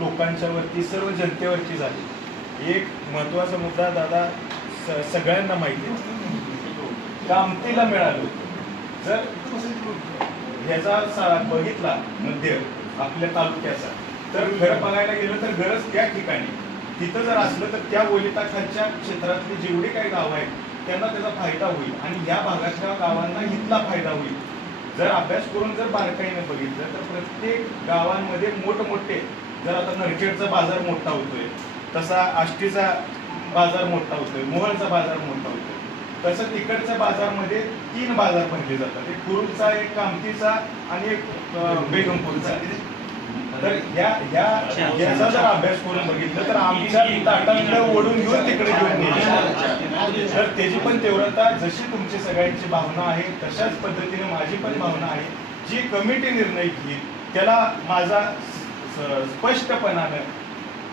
लोकांच्या वरती सर्व जनतेवरती झाली. एक महत्त्वाचा मुद्दा दादा स- सगळ्यांना माहिती आहे. कामतीला मिळालं जर ह्याचा सारा बघितला मध्य आपल्या तालुक्याचा तर खरं बघायला गेलं तर गरज त्या ठिकाणी. तिथं जर असलं तर त्या ओलिताखालच्या क्षेत्रातली जेवढी काही गावं आहेत त्यांना त्याचा फायदा होईल आणि या भागातल्या गावांना इथला फायदा होईल. जर अभ्यास करून जर बारकाईने बघितलं तर प्रत्येक गावांमध्ये मोठमोठे जर आता नरखेडचा बाजार मोठा होतोय तसा आष्टीचा बाजार मोठा होतोय मोहळचा बाजार मोठा होतोय तसं तिकडच्या बाजारमध्ये तीन बाजार भरले जातात. एक कुरुलचा एक कामतीचा आणि एक बेगमपूरचा. तर ह्या ह्या याचा जर अभ्यास करून बघितलं तर आमच्या ताटांकडे ओढून घेऊन तिकडे घेऊन गेले. तर त्याची पण तीव्रता जशी तुमची सगळ्यांची भावना आहे तशाच पद्धतीने माझी पण भावना आहे. जी कमिटी निर्णय घेईल त्याला माझा स्पष्टपणानं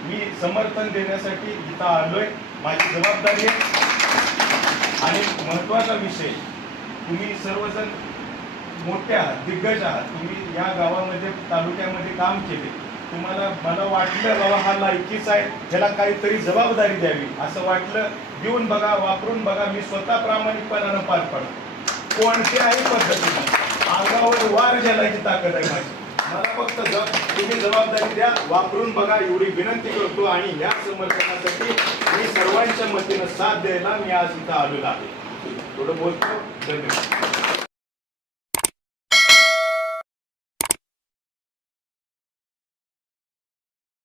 मी समर्थन देण्यासाठी इथं आलोय. माझी जबाबदारी आहे. आणि महत्त्वाचा विषय तुम्ही सर्वजण मोठ्या आहात दिग्गज आहात. तुम्ही या गावामध्ये तालुक्यामध्ये काम केले. तुम्हाला मला वाटलं बाबा हा लायकीच आहे. ह्याला काहीतरी जबाबदारी द्यावी. असं वाटलं घेऊन बघा वापरून बघा. मी स्वतः प्रामाणिकपणानं पार पडतो. कोणत्याही पद्धतीने आगावर वार ज्यालाची ताकद आहे माझी. मला फक्त जर तुम्ही जबाबदारी द्या वापरून बघा एवढी विनंती करतो आणि या समर्थनासाठी मी सर्वांच्या मतीनं साथ द्यायला मी आज इथं आलेलो आहे. थोडं बोलतो. धन्यवाद.